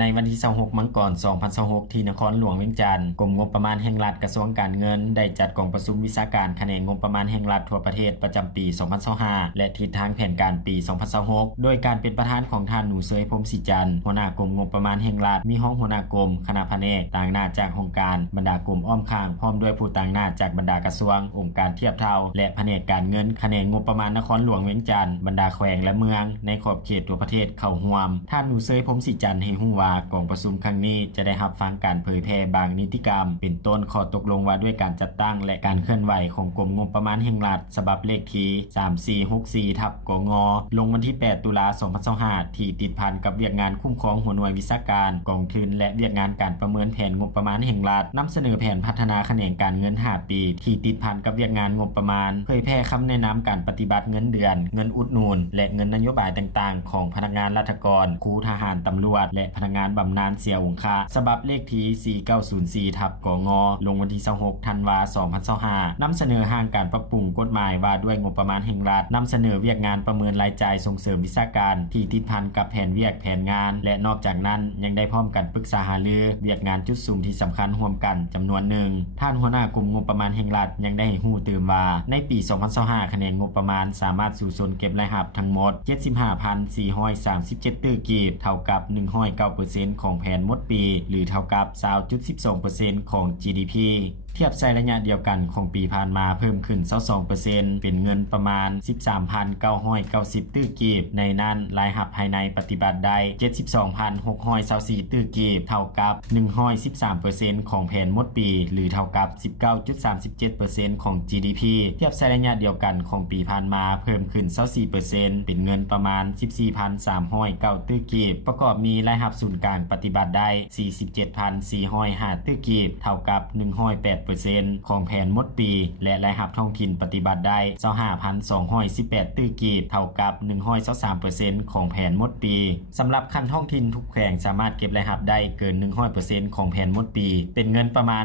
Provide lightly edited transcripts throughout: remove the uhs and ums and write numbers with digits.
ในวันที่26มังกร2026ที่นครหลวงเวียงจันทน์กรมงบประมาณแห่งรัฐกระทรวงการเงินได้จัดกองประชุมวิชาการคะแนนงบประมาณแห่งรัฐทั่วประเทศประจำปี 2025และทิศทางแผนการปี 2026โดยการเป็นประธานของท่านหนูเซยพรหมศรีจันทร์หัวหน้ากรมงบประมาณแห่งรัฐมีห้องหัวหน้ากรมคณะแผนกต่างหน้าจากองค์การบรรดากรมอ้อมข้างพร้อมด้วยผู้ต่างหน้าจากบรรดากระทรวงองค์การเทียบเท่าและแผนกการเงินคะแนนงบประมาณนครหลวงเวียงจันทน์บรรดาแขวงและเมืองในขอบเขตทั่วประเทศเข้าร่วมท่านหนูเซยพรหมศรีจันทร์ให้ฮู้ว่ากองประชุมครั้งนี้จะได้รับฟังการเผยแพร่บางนิติกรรมเป็นต้นข้อตกลงว่าด้วยการจัดตั้งและการเคลื่อนไหวของกรมงบประมาณแห่งรัฐฉบับเลขที่3464/กงลงวันที่8ตุลาคม2025ที่ติดพันกับเวียกงานคุ้มครองหัวหน่วยวิชาการกองทุนและเวียกงานการประเมินแผนงบประมาณแห่งรัฐนำเสนอแผนพัฒนาคะแนนการเงิน5ปีที่ติดพันกับเวียกงานงบประมาณเผยแพร่คำแนะนำการปฏิบัติเงินเดือนเงินอุดหนุนและเงินนโยบายต่างๆของพนักงานราชการครูทหารตำรวจและพนักงานบำนาญเสียองค์ค่าฉบับเลขที่4904/กงลงวันที่26ธันวาคม2025นำเสนอห้างการปรับปรุงกฎหมายว่าด้วยงบประมาณแห่งรัฐนำเสนอเวียกงานประเมินรายจ่ายส่งเสริมวิชาการที่ติดพันกับแผนเวียกแผนงานและนอกจากนั้นยังได้พร้อมกันปรึกษาหารือเวียกงานจุดสูงที่สำคัญร่วมกันจำนวนหนึ่งท่านหัวหน้ากรมงบประมาณแห่งรัฐยังได้ให้ฮู้ตื่มว่าในปี 2025คะแนนงบประมาณสามารถสู่สนเก็บรายรับทั้งหมด 75,437 ตื้อกีบเท่ากับ 109% ของแผนหมดปีหรือเท่ากับ 20.12% ของ GDP เทียบใส่ระยะเดียวกันของปีผ่านมาเพิ่มขึ้น 22% เป็นเงินประมาณ 13,990 ตื้อกีบในนั้นรายรับภายในปฏิบัติได้ 72,624 ตื้อกีบเท่ากับ 113% ของแผนหมดปีหรือเท่ากับ 19.37% ของ GDP เทียบใส่ระยะเดียวกันของปีผ่านมาเพิ่มขึ้น 24% เป็นเงินประมาณ 14,309 ตื้อกีบประกอบมีรายรับศูนย์กลางปฏิบัติได้ 47,405 ตื้อกีบเท่ากับ 108% ของแผนหมดปีและรายรับท้องถิ่นปฏิบัติได้ 25,218 ตื้อกีบเท่ากับ 123% ของแผนหมดปีสำหรับคันท้องถิ่นทุกแขวงสามารถเก็บรายรับได้เกิน 100% ของแผนหมดปีเป็นเงินประมาณ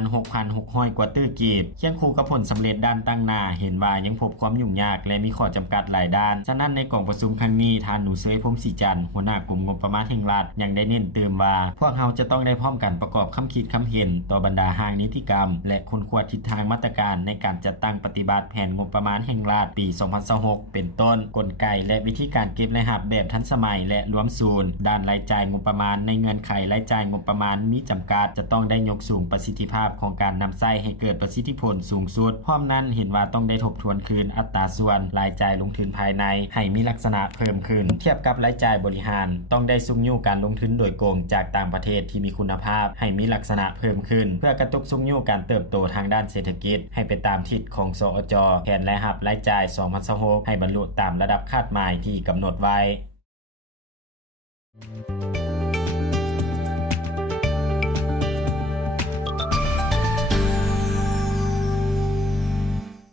6,600 กว่าตื้อกีบเคียงคู่กับผลสำเร็จด้านตั้งหน้าเห็นว่ายังพบความยุ่งยากและมีข้อจำกัดหลายด้านฉะนั้นในกองประชุมครั้งนี้ท่านหนูเซยพรหมศรีจันทร์หัวหน้ากรมงบประมาณแห่งรัฐยังได้เน้นเติมว่าพวกเราจะต้องได้พร้อมกันประกอบคำคิดคำเห็นต่อบรรดาห้างนิติกรรมและค้นคว้าทิศทางมาตรการในการจัดตั้งปฏิบัติแผนงบประมาณแห่งรัฐปี 2026เป็นต้นกลไกและวิธีการเก็บรายรับแบบทันสมัยและรวมศูนย์ด้านรายจ่ายงบประมาณในเงื่อนไขรายจ่ายงบประมาณมีจำกัดจะต้องได้ยกสูงประสิทธิภาพของการนำใช้ให้เกิดประสิทธิผลสูงสุดพร้อมนั้นเห็นว่าต้องได้ทบทวนคืนอัตราส่วนรายจ่ายลงทุนภายในให้มีลักษณะเพิ่มขึ้นเทียบกับรายจ่ายบริหารต้องได้ซุ่มยู่การลงทุนโดยโกงจากต่างประเทศที่มีคุณภาพให้มีลักษณะเพิ่มขึ้นเพื่อกระตุ้นซุ่มยู่การเติบโตทางด้านเศรษฐกิจให้ไปตามทิศของสอจแผนรายรับรายจ่าย2026ให้บรรลุตามระดับคาดหมายที่กำหนดไว้